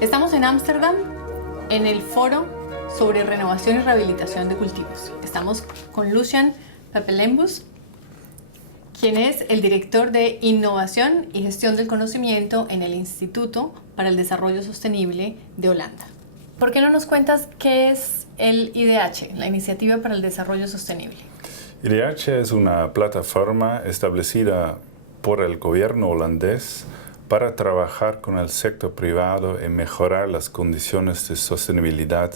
Estamos en Ámsterdam, en el foro sobre renovación y rehabilitación de cultivos. Estamos con Lucian Papelembus, quien es el director de Innovación y Gestión del Conocimiento en el Instituto para el Desarrollo Sostenible de Holanda. ¿Por qué no nos cuentas qué es el IDH, la Iniciativa para el Desarrollo Sostenible? IDH es una plataforma establecida por el gobierno holandés para trabajar con el sector privado en mejorar las condiciones de sostenibilidad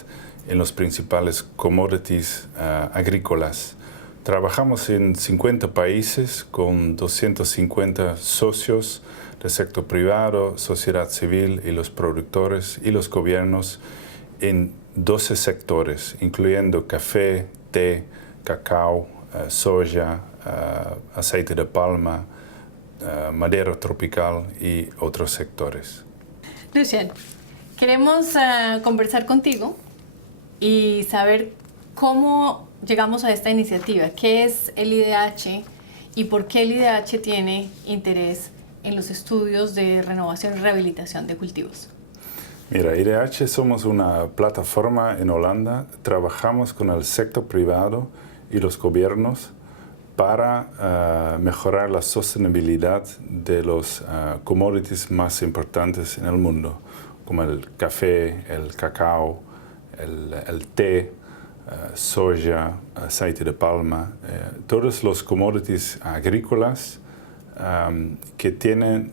en los principales commodities agrícolas. Trabajamos en 50 países con 250 socios del sector privado, sociedad civil y los productores y los gobiernos en 12 sectores, incluyendo café, té, cacao, soja, aceite de palma, madera tropical y otros sectores. Lucian, queremos conversar contigo y saber cómo llegamos a esta iniciativa. ¿Qué es el IDH y por qué el IDH tiene interés en los estudios de renovación y rehabilitación de cultivos? Mira, IDH somos una plataforma en Holanda. Trabajamos con el sector privado y los gobiernos para mejorar la sostenibilidad de los commodities más importantes en el mundo, como el café, el cacao, el té, soja, aceite de palma, todos los commodities agrícolas que tienen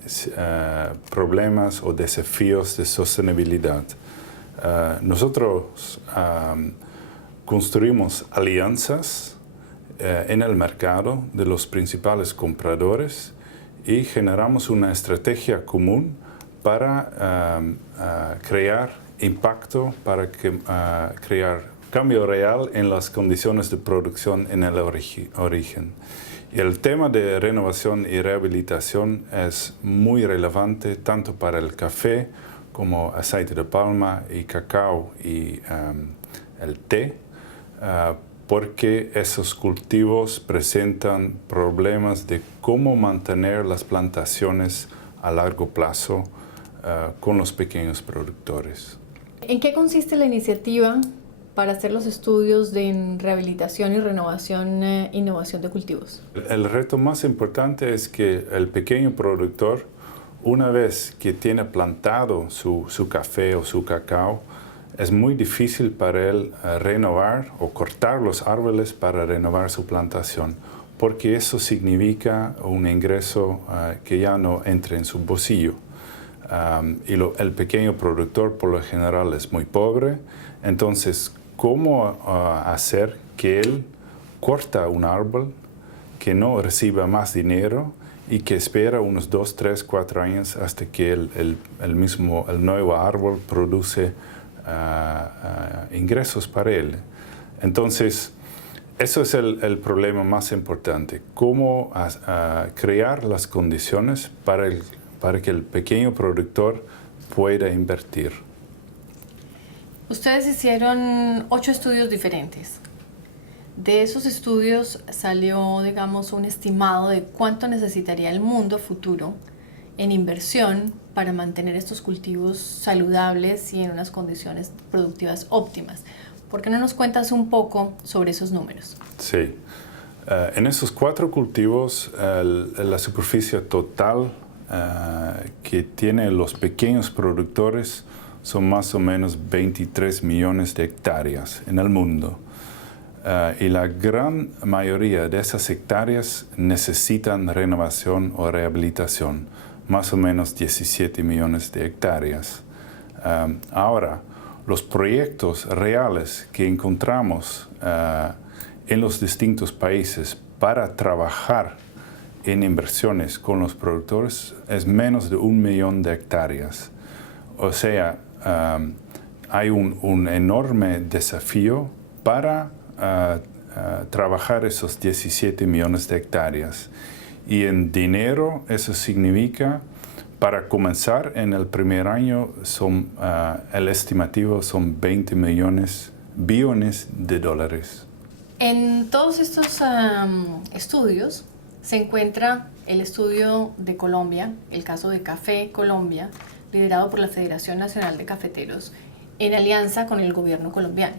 problemas o desafíos de sostenibilidad. Nosotros construimos alianzas en el mercado de los principales compradores y generamos una estrategia común para crear impacto, para crear cambio real en las condiciones de producción en el origen. Y el tema de renovación y rehabilitación es muy relevante tanto para el café como aceite de palma y cacao y el té, porque esos cultivos presentan problemas de cómo mantener las plantaciones a largo plazo con los pequeños productores. ¿En qué consiste la iniciativa para hacer los estudios de rehabilitación y renovación e innovación de cultivos? El reto más importante es que el pequeño productor, una vez que tiene plantado su café o su cacao, es muy difícil para él renovar o cortar los árboles para renovar su plantación, porque eso significa un ingreso que ya no entra en su bolsillo. El pequeño productor por lo general es muy pobre, entonces ¿cómo hacer que él corta un árbol que no reciba más dinero y que espera unos 2, 3, 4 años hasta que el nuevo árbol produce ingresos para él? Entonces, eso es el problema más importante, cómo crear las condiciones para que el pequeño productor pueda invertir. Ustedes hicieron 8 estudios diferentes. De esos estudios salió, digamos, un estimado de cuánto necesitaría el mundo futuro en inversión para mantener estos cultivos saludables y en unas condiciones productivas óptimas. ¿Por qué no nos cuentas un poco sobre esos números? Sí. En esos 4 cultivos, la superficie total que tienen los pequeños productores son más o menos 23 millones de hectáreas en el mundo. Y la gran mayoría de esas hectáreas necesitan renovación o rehabilitación, más o menos 17 millones de hectáreas. Ahora, los proyectos reales que encontramos en los distintos países para trabajar en inversiones con los productores es menos de 1 millón de hectáreas. O sea, hay un enorme desafío para trabajar esos 17 millones de hectáreas. Y en dinero eso significa, para comenzar, en el primer año el estimativo son 20 billones de dólares. En todos estos estudios se encuentra el estudio de Colombia, el caso de Café Colombia, liderado por la Federación Nacional de Cafeteros, en alianza con el gobierno colombiano.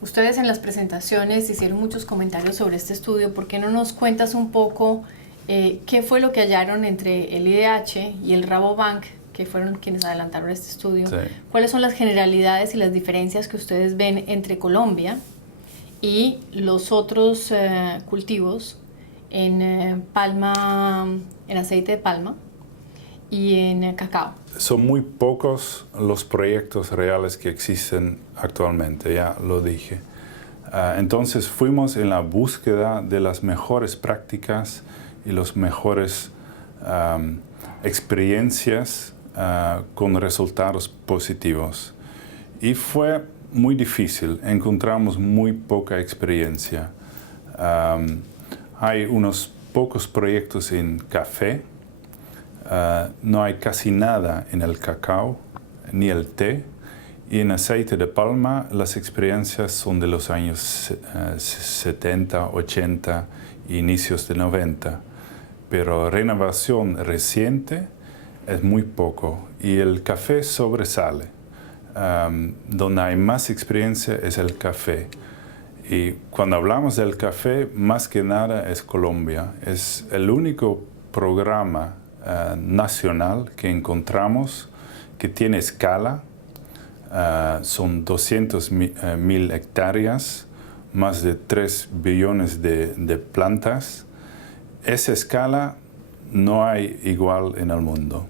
Ustedes en las presentaciones hicieron muchos comentarios sobre este estudio. ¿Por qué no nos cuentas un poco qué fue lo que hallaron entre el IDH y el Rabobank, que fueron quienes adelantaron este estudio? Sí. ¿Cuáles son las generalidades y las diferencias que ustedes ven entre Colombia y los otros cultivos en palma, en aceite de palma y en cacao? Son muy pocos los proyectos reales que existen actualmente, ya lo dije. Entonces fuimos en la búsqueda de las mejores prácticas y las mejores experiencias con resultados positivos. Y fue muy difícil, encontramos muy poca experiencia. Hay unos pocos proyectos en café. No hay casi nada en el cacao ni el té, y en aceite de palma las experiencias son de los años 70, 80 e inicios de 90, pero renovación reciente es muy poco y el café sobresale. Donde hay más experiencia es el café, y cuando hablamos del café más que nada es Colombia. Es el único programa nacional que encontramos que tiene escala. Son 200.000 hectáreas, más de 3 billones de plantas. Esa escala no hay igual en el mundo.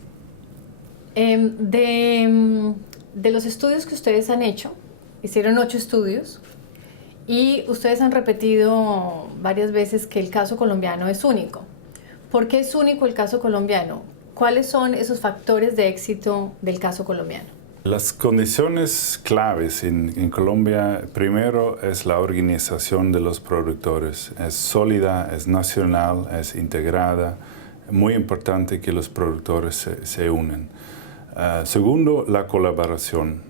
De los estudios que ustedes han hecho, hicieron 8 estudios y ustedes han repetido varias veces que el caso colombiano es único. ¿Por qué es único el caso colombiano? ¿Cuáles son esos factores de éxito del caso colombiano? Las condiciones claves en Colombia, primero, es la organización de los productores. Es sólida, es nacional, es integrada. Es muy importante que los productores se unen. Segundo, la colaboración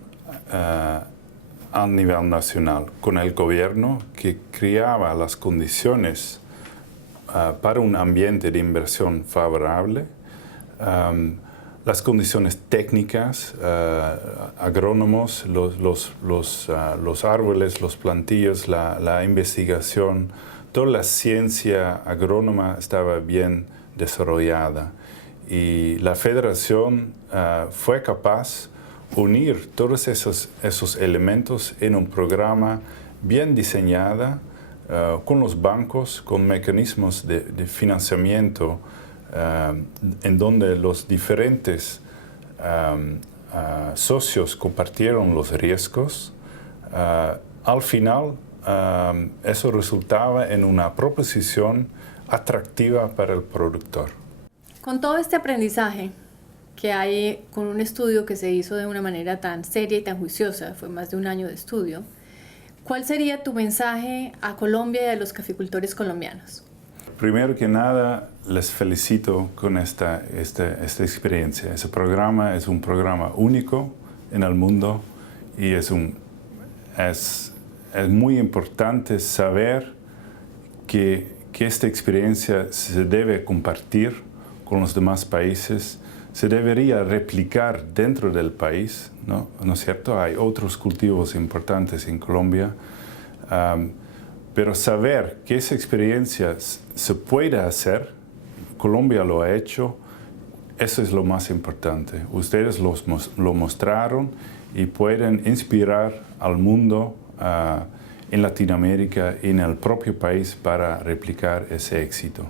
a nivel nacional con el gobierno, que creaba las condiciones para un ambiente de inversión favorable. Las condiciones técnicas, agrónomos, los árboles, los plantillos, la investigación, toda la ciencia agrónoma estaba bien desarrollada. Y la federación fue capaz de unir todos esos elementos en un programa bien diseñado, con los bancos, con mecanismos de financiamiento, en donde los diferentes socios compartieron los riesgos. Al final, eso resultaba en una proposición atractiva para el productor. Con todo este aprendizaje que hay con un estudio que se hizo de una manera tan seria y tan juiciosa, fue más de un año de estudio, ¿cuál sería tu mensaje a Colombia y a los caficultores colombianos? Primero que nada, les felicito con esta experiencia. Ese programa es un programa único en el mundo y es muy importante saber que esta experiencia se debe compartir con los demás países, se debería replicar dentro del país, ¿no es cierto? Hay otros cultivos importantes en Colombia, pero saber que esa experiencia se puede hacer, Colombia lo ha hecho, eso es lo más importante. Ustedes lo mostraron y pueden inspirar al mundo en Latinoamérica y en el propio país para replicar ese éxito.